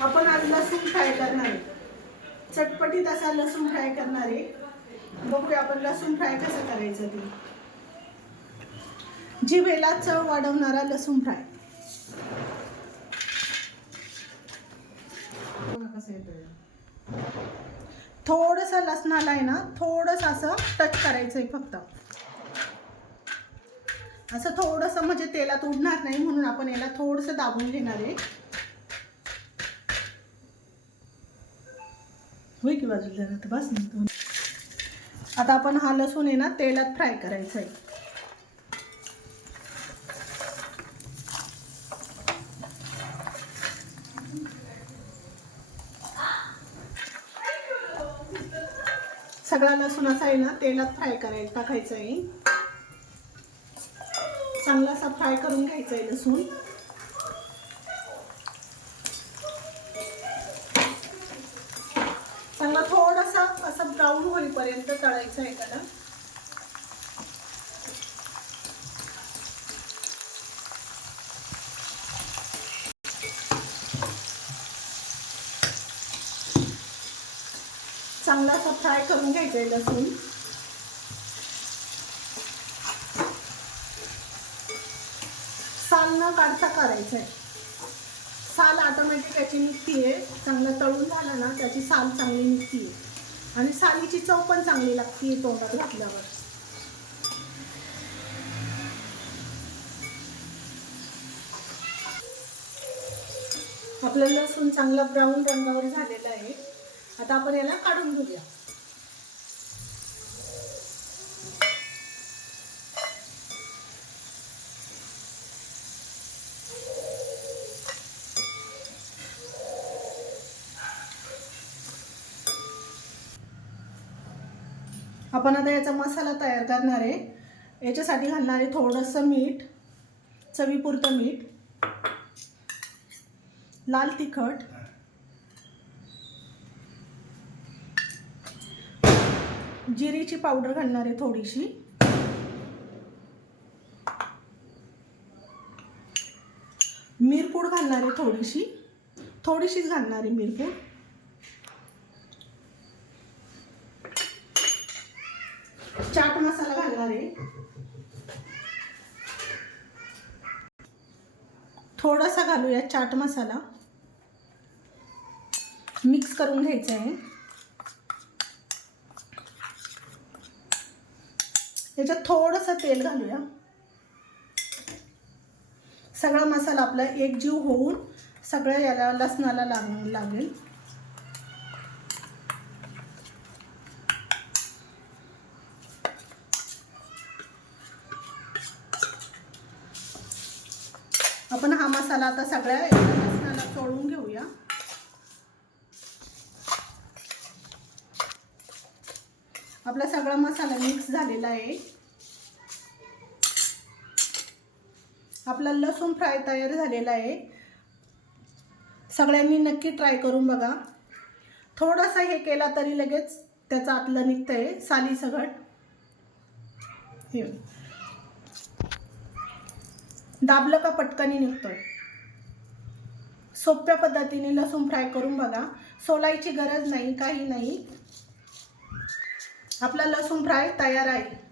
आपण आज लसूण फ्राय करणार आहे. चटपटीत असा लसूण फ्राय करणार आहे. बघूया आपण लसूण फ्राय कसं करायचं ते. जिभेला चव वाढवणारा लसूण फ्राय. थोडस कसं येतोय. थोडंसं लसणाला आहे ना थोडंसं असं टच करायचं आहे फक्त. असं थोडंसं म्हणजे तेलात उडणार नाही म्हणून आपण याला थोडंसं दाबून घेणार आहे. होय की बाजूला तर बस आता आपण हा लसूण आहे ना तेलात फ्राय करायचा आहे. सगळा लसूण असा आहे ना तेलात फ्राय करायला टाकायचा आहे. चांगला असा फ्राय करून घ्यायचा आहे लसूण. असं ब्राऊन होईपर्यंत तळायचं आहे त्याला. चांगला असा फ्राय करून घ्यायचा आहे लसूण. साल न काढता करायचं आहे. साल ऑटोमॅटिक याची निघतीये. चांगलं तळून झालं ना त्याची साल चांगली निघतीये. आणि सालीची चव पण चांगली लागते तोंडात घातल्यावर. आपलं लसूण चांगला ब्राऊन रंगावर झालेलं आहे. आता आपण याला काढून घेऊया. आपण आता याचा मसाला तयार करणार आहे. याच्यासाठी घालणार आहे थोडंसं मीठ चवीपुरतं मीठ लाल तिखट जिरीची पावडर घालणार आहे थोडीशी. मिरपूड घालणार आहे थोडीशी. थोडीशीच घालणार आहे मिरपूड. चाट मसाला घालणार आहे. थोडासा घालूया चाट मसाला. मिक्स करून घ्यायचं आहे. याच्यात थोडंसं तेल घालूया. सगळा मसाला आपला एकजीव होऊन सगळ्या याला लसणाला लाग लागेल आपण हा मसाला आता सगळ्या मसाला चोळून घेऊया. आपला सगळा मसाला मिक्स झालेला आहे. आपला लसूण फ्राय तयार झालेला आहे. सगळ्यांनी नक्की ट्राय करून बघा. थोडासा हे केला तरी लगेच त्याचा आतलं निघतं आहे साली सगट हे. दाबलं का पटकनी निघतोय. सोप्या पद्धतीने लसूण फ्राय करून बघा. सोलायची गरज नाही काही नाही. आपला लसूण फ्राय तयार आहे.